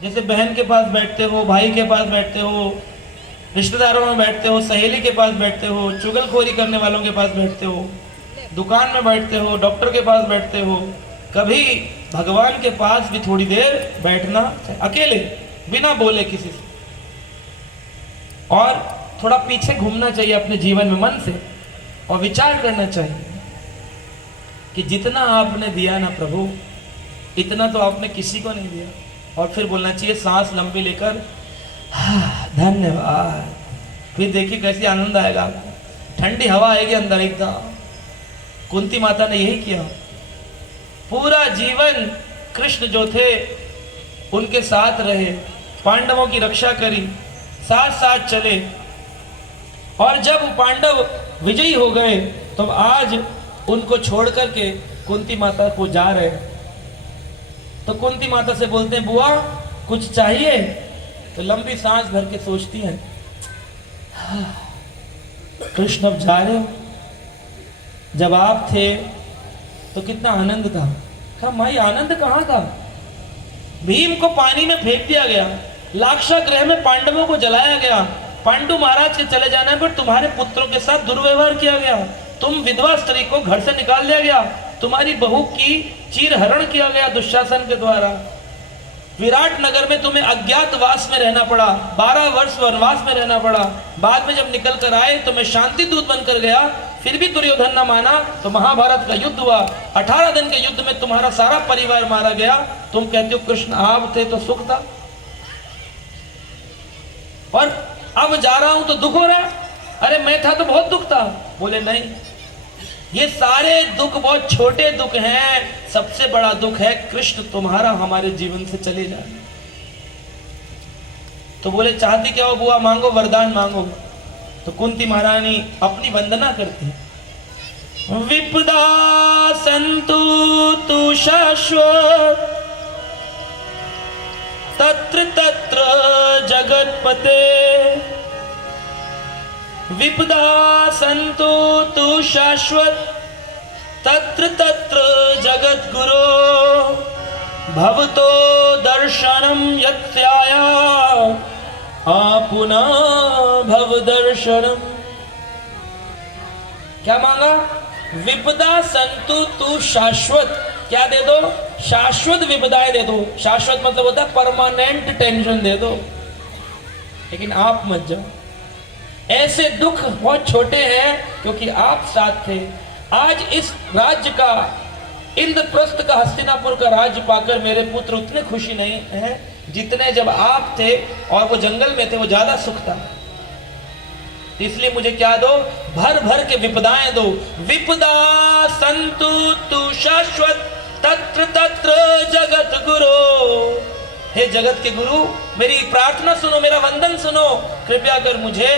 जैसे बहन के पास बैठते हो, भाई के पास बैठते हो, रिश्तेदारों में बैठते हो, सहेली के पास बैठते हो, चुगलखोरी करने वालों के पास बैठते हो, दुकान में बैठते हो, डॉक्टर के पास बैठते हो, कभी भगवान के पास भी थोड़ी देर बैठना अकेले, बिना बोले किसी से, और थोड़ा पीछे घूमना चाहिए अपने जीवन में मन से, और विचार करना चाहिए कि जितना आपने दिया ना प्रभु, इतना तो आपने किसी को नहीं दिया। और फिर बोलना चाहिए सांस लंबी लेकर, धन्यवाद। फिर देखिए कैसी आनंद आएगा आपको, ठंडी हवा आएगी अंदर एकदम। कुंती माता ने यही किया, पूरा जीवन कृष्ण जो थे उनके साथ रहे, पांडवों की रक्षा करी, साथ साथ चले, और जब पांडव विजयी हो गए तो आज उनको छोड़ करके कुंती माता को जा रहे। तो कुंती माता से बोलते हैं, बुआ कुछ चाहिए? तो लंबी सांस भर के सोचती हैं, कृष्ण अब जा रहे हो, जब आप थे तो कितना आनंद था। कहा माई आनंद कहाँ था? भीम को पानी में फेंक दिया गया, लाक्षागृह में पांडवों को जलाया गया, पांडु महाराज के चले जाने पर तुम्हारे पुत्रों के साथ दुर्व्यवहार किया गया, तुम विधवा स्त्री को घर से निकाल दिया गया, तुम्हारी बहू की चीरहरण किया गया दुशासन के द्वारा, विराट नगर में तुम्हें अज्ञातवास में रहना पड़ा, 12 वर्ष वनवास में रहना पड़ा, बाद में जब निकल कर आए तो मैं शांति दूत बनकर गया, फिर भी दुर्योधन न माना तो महाभारत का युद्ध हुआ, 18 दिन के युद्ध में तुम्हारा सारा परिवार मारा गया, तुम कहते हो कृष्ण आप थे तो सुख था, और अब जा रहा हूं तो दुख हो रहा है। अरे मैं था तो बहुत दुख था। बोले नहीं, ये सारे दुख बहुत छोटे दुख हैं, सबसे बड़ा दुख है कृष्ण तुम्हारा हमारे जीवन से चले जाना। तो बोले चाहती क्या हो बुआ? मांगो, वरदान मांगो। तो कुंती महारानी अपनी वंदना करती, विपदा संतु तु शाश्वत तत्र तत्र जगतपते, विपदा संतु तु शाश्वत तत्र तत्र जगद्गुरो, भवतो दर्शनम यत्स्याया आपुना भव दर्शनम। क्या मांगा? विपदा संतु तु शाश्वत, क्या दे दो? शाश्वत विपदाएं दे दो। शाश्वत मतलब होता है परमानेंट टेंशन दे दो, लेकिन आप मत जाओ। ऐसे दुख बहुत छोटे हैं क्योंकि आप साथ थे। आज इस राज्य का, इंद्रप्रस्थ का, हस्तिनापुर का राज्य पाकर मेरे पुत्र उतने खुशी नहीं है जितने जब आप थे और वो जंगल में थे, वो ज्यादा सुख था। इसलिए मुझे क्या दो? भर भर के विपदाएं दो। विपदा संतु तु शाश्वत तत्र तत्र जगत गुरु। हे जगत के गुरु, मेरी प्रार्थना सुनो, मेरा वंदन सुनो, कृपया कर मुझे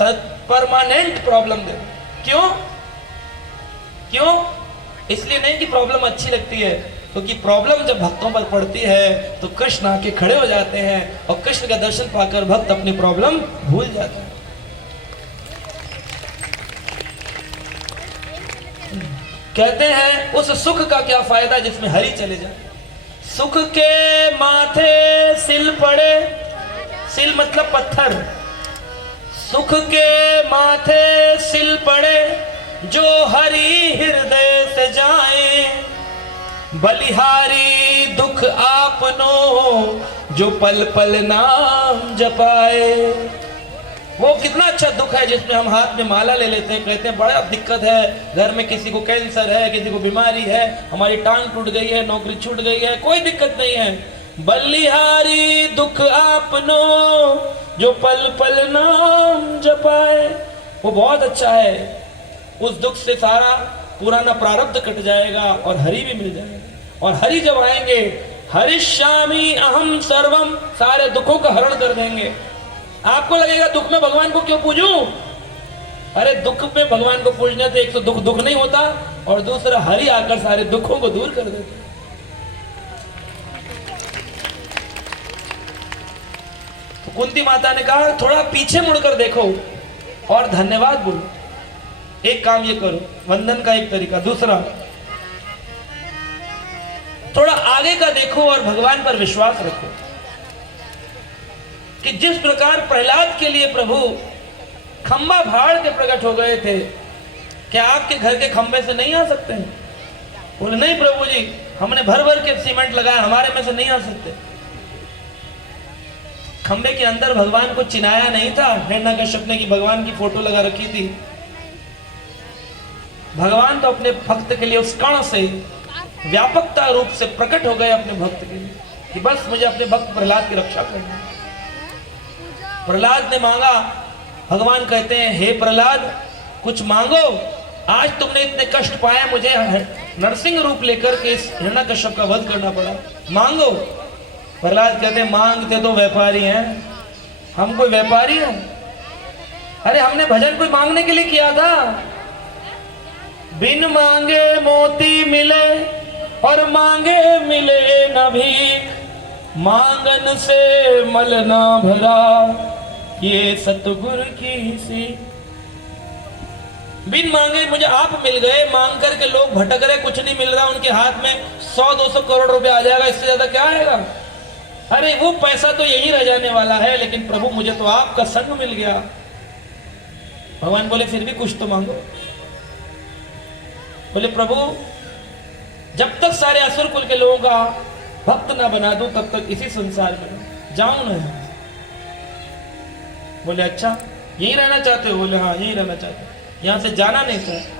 परमानेंट प्रॉब्लम दे। क्यों? क्यों? इसलिए नहीं कि प्रॉब्लम अच्छी लगती है, क्योंकि प्रॉब्लम जब भक्तों पर पड़ती है तो कृष्ण आके खड़े हो जाते हैं और कृष्ण का दर्शन पाकर भक्त अपनी प्रॉब्लम भूल जाता है। कहते हैं उस सुख का क्या फायदा जिसमें हरि चले जाए। सुख के माथे सिल पड़े, सिल मतलब पत्थर, सुख के माथे सिल पड़े जो हरि हृदय से जाए, बलिहारी दुख आपनो जो पल पल नाम जपाए। वो कितना अच्छा दुख है जिसमें हम हाथ में माला ले लेते हैं, कहते हैं बड़ा दिक्कत है, घर में किसी को कैंसर है, किसी को बीमारी है, हमारी टांग टूट गई है, नौकरी छूट गई है, कोई दिक्कत नहीं है, बलिहारी दुख आपनो जो पल पल नाम जपाए। वो बहुत अच्छा है, उस दुख से सारा पुराना प्रारब्ध कट जाएगा और हरि भी मिल जाएगा। और हरि जब आएंगे, हरिष्यामि अहम सर्वम, सारे दुखों का हरण कर देंगे। आपको लगेगा दुख में भगवान को क्यों पूजूं? अरे दुख में भगवान को पूजने से एक तो दुख दुख नहीं होता और दूसरा हरि आकर सारे दुखों को दूर कर देते। तो कुंती माता ने कहा थोड़ा पीछे मुड़कर देखो और धन्यवाद बोलो। एक काम ये करो, वंदन का एक तरीका। दूसरा, थोड़ा आगे का देखो और भगवान पर विश्वास रखो। कि जिस प्रकार प्रहलाद के लिए प्रभु खंबा भाड़ के प्रकट हो गए थे, क्या आपके घर के खंबे से नहीं आ सकते हैं? बोले नहीं प्रभु जी, हमने भर भर के सीमेंट लगाया, हमारे में से नहीं आ सकते। खंबे के अंदर भगवान को चिनाया नहीं था हिरण्यकश्यप ने कि भगवान की फोटो लगा रखी थी। भगवान तो अपने भक्त के लिए उस कण से व्यापकता रूप से प्रकट हो गए अपने भक्त के लिए कि बस मुझे अपने भक्त प्रहलाद की रक्षा करनी है। प्रहलाद ने मांगा, भगवान कहते हैं हे प्रहलाद कुछ मांगो, आज तुमने इतने कष्ट पाए, मुझे नरसिंह रूप लेकर के इस हिरण्यकश्यप का वध करना पड़ा, मांगो। प्रहलाद कहते हैं मांगते तो व्यापारी हैं, हम कोई व्यापारी हैं? अरे हमने भजन कोई मांगने के लिए किया था। बिन मांगे मोती मिले और मांगे मिले न भीख, मांगन से मल ना भरा, ये सतगुरु की सीख। बिन मांगे मुझे आप मिल गए, मांग करके लोग भटक रहे, कुछ नहीं मिल रहा, उनके हाथ में 100-200 करोड़ रुपए आ जाएगा, इससे ज्यादा क्या आएगा? अरे वो पैसा तो यही रह जाने वाला है, लेकिन प्रभु मुझे तो आपका संग मिल गया। भगवान बोले फिर भी कुछ तो मांगो। बोले प्रभु जब तक सारे असुर कुल के लोगों का भक्त ना बना दूं तब तक इसी संसार में जाऊं ना। बोले अच्छा यही रहना चाहते हो? बोले हाँ यही रहना चाहते हो, यहां से जाना नहीं चाहते।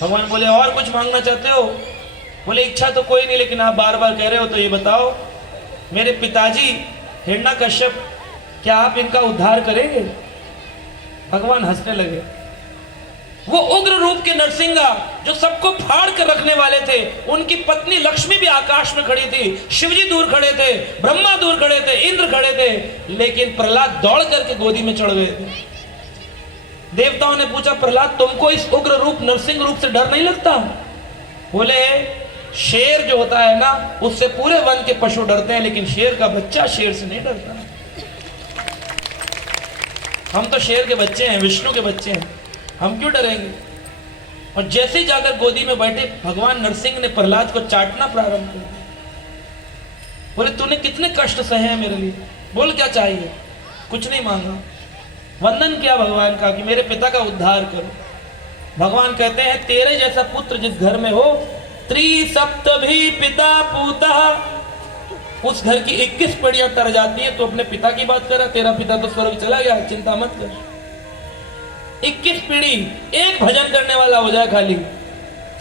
भगवान बोले और कुछ मांगना चाहते हो? बोले इच्छा तो कोई नहीं, लेकिन आप बार बार कह रहे हो तो ये बताओ, मेरे पिताजी हिरण्यकश्यप, क्या आप इनका उद्धार करेंगे? भगवान हंसने लगे। वो उग्र रूप के नरसिंगा जो सबको फाड़ कर रखने वाले थे, उनकी पत्नी लक्ष्मी भी आकाश में खड़ी थी, शिवजी दूर खड़े थे, ब्रह्मा दूर खड़े थे, इंद्र खड़े थे, लेकिन प्रहलाद दौड़ करके गोदी में चढ़ गए थे। देवताओं ने पूछा प्रहलाद तुमको इस उग्र रूप नरसिंह रूप से डर नहीं लगता? बोले शेर जो होता है ना उससे पूरे वन के पशु डरते हैं, लेकिन शेर का बच्चा शेर से नहीं डरता। हम तो शेर के बच्चे हैं, विष्णु के बच्चे हैं, हम क्यों डरेंगे? और जैसे ही जाकर गोदी में बैठे भगवान नरसिंह ने प्रहलाद को चाटना प्रारंभ कर दिया। बोले तूने कितने कष्ट सहे हैं मेरे लिए, बोल क्या चाहिए? कुछ नहीं मांगा, वंदन किया भगवान का कि मेरे पिता का उद्धार करो। भगवान कहते हैं तेरे जैसा पुत्र जिस घर में हो, त्रिसप्तभी पिता पूता, उस घर की 21 पीढ़ियां तर जाती है। तो अपने पिता की बात कर रहा, तेरा पिता तो स्वर्ग चला गया, चिंता मत कर। 21 पीढ़ी एक भजन करने वाला हो जाए खाली,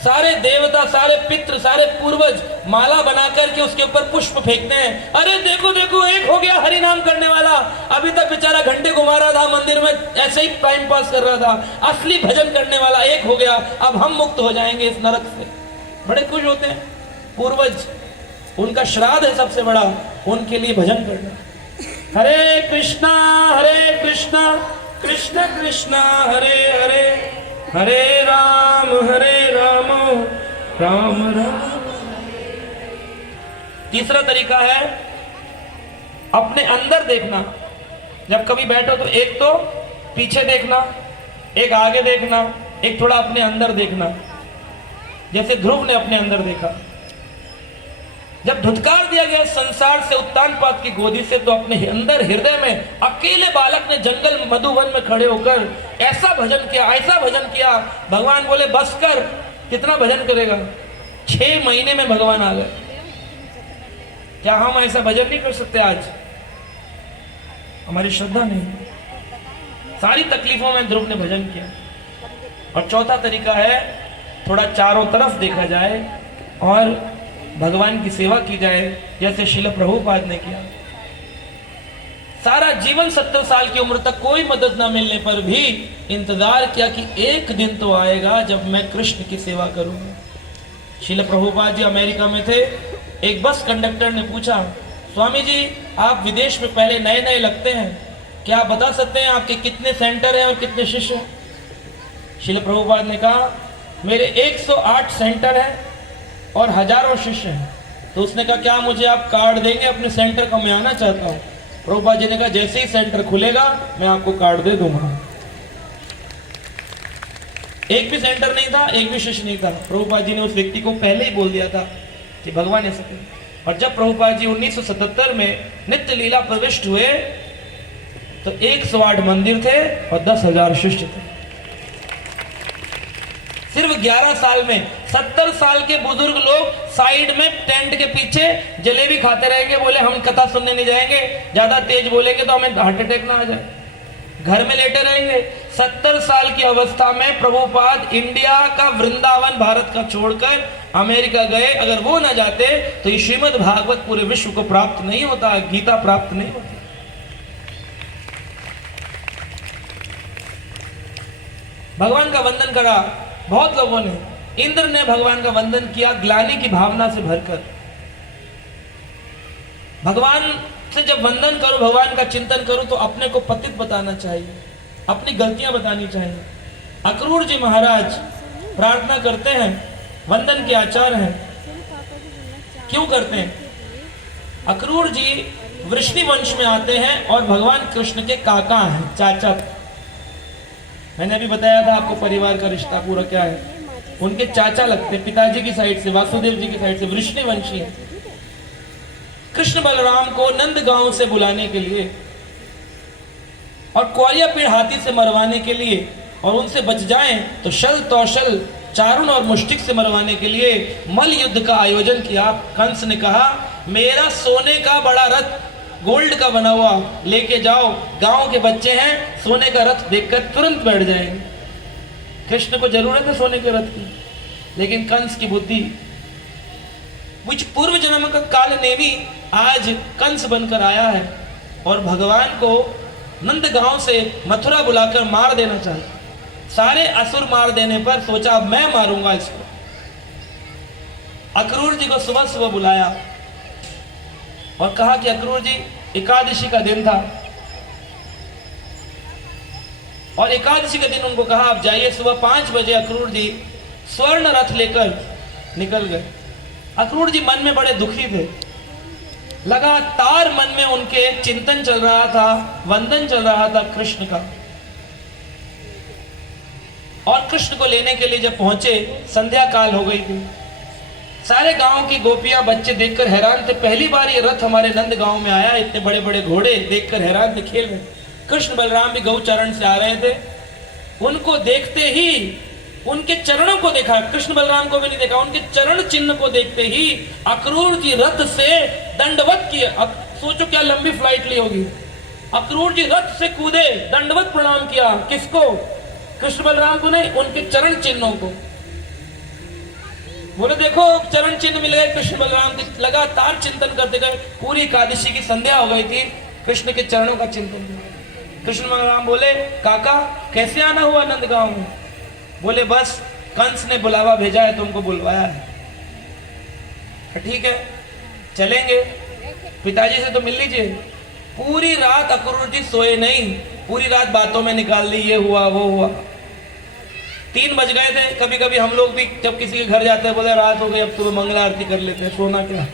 सारे देवता, सारे पितृ, सारे पूर्वज माला बना करके उसके ऊपर पुष्प फेंकते हैं। अरे देखो देखो एक हो गया हरि नाम करने वाला, अभी तक बेचारा घंटे घुमा रहा था मंदिर में, ऐसे ही टाइम पास कर रहा था, असली भजन करने वाला एक हो गया, अब हम मुक्त हो जाएंगे इस नरक से। बड़े खुश होते हैं पूर्वज, उनका श्राद्ध है सबसे बड़ा, उनके लिए भजन करना। हरे कृष्णा कृष्ण कृष्ण हरे हरे, हरे राम राम राम। तीसरा तरीका है अपने अंदर देखना। जब कभी बैठो तो एक तो पीछे देखना, एक आगे देखना, एक थोड़ा अपने अंदर देखना। जैसे ध्रुव ने अपने अंदर देखा, जब धुतकार दिया गया संसार से, उत्तानपाद की गोदी से, तो अपने अंदर हृदय में अकेले बालक ने जंगल मधुवन में खड़े होकर ऐसा भजन किया, ऐसा भजन किया। भगवान बोले बस कर, कितना भजन करेगा? 6 महीने में भगवान आ गए। क्या हम ऐसा भजन नहीं कर सकते? आज हमारी श्रद्धा नहीं। सारी तकलीफों में ध्रुव ने भजन किया। और चौथा तरीका है थोड़ा चारों तरफ देखा जाए और भगवान की सेवा की जाए, जैसे श्रील प्रभुपाद ने किया। सारा जीवन 70 साल की उम्र तक कोई मदद ना मिलने पर भी इंतजार किया कि एक दिन तो आएगा जब मैं कृष्ण की सेवा करूंगा। श्रील प्रभुपाद जी अमेरिका में थे, एक बस कंडक्टर ने पूछा स्वामी जी आप विदेश में पहले नए नए लगते हैं, क्या आप बता सकते हैं आपके कितने सेंटर हैं और कितने शिष्य हैं? श्रील प्रभुपाद ने कहा मेरे 108 सेंटर हैं और हजारों शिष्य हैं। तो उसने कहा क्या मुझे आप कार्ड देंगे अपने सेंटर का, मैं आना चाहता हूँ। प्रभुपाद जी ने कहा जैसे ही सेंटर खुलेगा मैं आपको कार्ड दे दूंगा। एक भी सेंटर नहीं था, एक भी शिष्य नहीं था। प्रभुपाद जी ने उस व्यक्ति को पहले ही बोल दिया था कि भगवान ऐसा करें। और जब प्रभुपाद जी 1977 में नित्य लीला प्रविष्ट हुए तो 108 मंदिर थे और 10,000 शिष्य थे। सिर्फ 11 साल में 70 साल के बुजुर्ग लोग साइड में टेंट के पीछे जलेबी खाते रहेंगे, बोले हम कथा सुनने नहीं जाएंगे, ज्यादा तेज बोलेंगे तो हमें हार्ट अटैक ना आ जाए, घर में लेटे रहेंगे। 70 साल की अवस्था में प्रभुपाद इंडिया का वृंदावन भारत का छोड़कर अमेरिका गए। अगर वो ना जाते तो ये श्रीमद् भागवत पूरे विश्व को प्राप्त नहीं होता, गीता प्राप्त नहीं होती। भगवान का वंदन करा बहुत लोगों ने। इंद्र ने भगवान का वंदन किया ग्लानि की भावना से भरकर। भगवान से जब वंदन करो, भगवान का चिंतन करो तो अपने को पतित बताना चाहिए, अपनी गलतियां बतानी चाहिए। अक्रूर जी महाराज प्रार्थना करते हैं, वंदन के आचार हैं। क्यों करते हैं? अक्रूर जी वृष्णि वंश में आते हैं और भगवान कृष्ण के काका हैं, चाचा। मैंने अभी बताया था आपको परिवार का रिश्ता पूरा क्या है। उनके चाचा लगते, पिताजी की साइड से, वासुदेव जी की साइड से वृष्णि वंशी है। कृष्ण बलराम को नंद गांव से बुलाने के लिए और कुआरिया पेड़ हाथी से मरवाने के लिए और उनसे बच जाएं तो शल तौशल चारुण और मुष्टिक से मरवाने के लिए मल युद्ध का आयोजन किया। कंस ने कहा मेरा सोने का बड़ा रथ गोल्ड का बना हुआ लेके जाओ, गांव के बच्चे हैं, सोने का रथ देखकर तुरंत बैठ जाएंगे। कृष्ण को जरूरत है सोने के रथ की, लेकिन कंस की बुद्धि, कुछ पूर्व जन्म का काल ने भी आज कंस बनकर आया है और भगवान को नंद गांव से मथुरा बुलाकर मार देना चाहिए। सारे असुर मार देने पर सोचा अब मैं मारूंगा इसको। अक्रूर जी को सुबह सुबह बुलाया और कहा कि अक्रूर जी एकादशी का दिन था और एकादशी के दिन उनको कहा आप जाइए। सुबह 5 बजे अक्रूर जी स्वर्ण रथ लेकर निकल गए। अक्रूर जी मन में बड़े दुखी थे, लगातार मन में उनके चिंतन चल रहा था, वंदन चल रहा था कृष्ण का। और कृष्ण को लेने के लिए जब पहुंचे संध्या काल हो गई थी। सारे गांव की गोपियां बच्चे देखकर हैरान थे, पहली बार ये रथ हमारे नंद गांव में आया, इतने बड़े बड़े घोड़े देखकर हैरान थे, खेल रहे। कृष्ण बलराम भी गौ चरण से आ रहे थे। उनको देखते ही, उनके चरणों को देखा, कृष्ण बलराम को भी नहीं देखा, उनके चरण चिन्ह को देखते ही अक्रूर जी रथ से दंडवत किए। अब सोचो क्या लंबी फ्लाइट ली होगी। अक्रूर जी रथ से कूदे, दंडवत प्रणाम किया। किसको? कृष्ण बलराम को नहीं, उनके चरण चिन्हों को। बोले देखो चरण चिन्ह मिल गए कृष्ण बलराम के। लगातार चिंतन करते गए, पूरी एकादशी की संध्या हो गई थी, कृष्ण के चरणों का चिंतन। कृष्ण बलराम बोले काका कैसे आना हुआ नंद गांव में? बोले बस कंस ने बुलावा भेजा है, तुमको बुलवाया है। ठीक है चलेंगे, पिताजी से तो मिल लीजिए। पूरी रात अक्रूर जी सोए नहीं, पूरी रात बातों में निकाल दी, ये हुआ वो हुआ। 3 बज गए थे। कभी कभी हम लोग भी जब किसी के घर जाते हैं बोले रात हो गई, अब सुबह मंगला आरती कर लेते हैं, सोना क्या।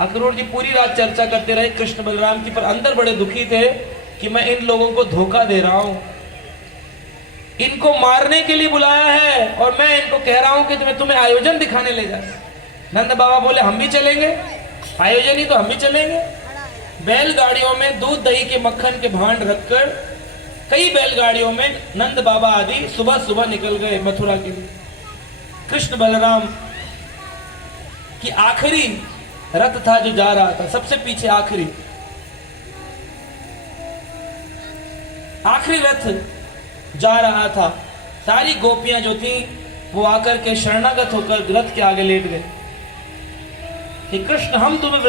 अक्रूर जी पूरी रात चर्चा करते रहे कृष्ण बलराम की, पर अंदर बड़े दुखी थे कि मैं इन लोगों को धोखा दे रहा हूं, इनको मारने के लिए बुलाया है और मैं इनको कह रहा हूं कि तुम्हें आयोजन दिखाने ले जा। नंद बाबा बोले हम भी चलेंगे, आयोजन ही तो हम भी चलेंगे। बैलगाड़ियों में दूध दही के मक्खन के भांड रखकर कई बैलगाड़ियों में नंद बाबा आदि सुबह सुबह निकल गए मथुरा के लिए। कृष्ण बलराम की आखिरी रथ था जो जा रहा था, सबसे पीछे आखिरी रथ जा रहा था। सारी गोपियां जो थी वो आकर के शरणागत होकर रथ के आगे लेट गए कि कृष्ण हम तुम्हें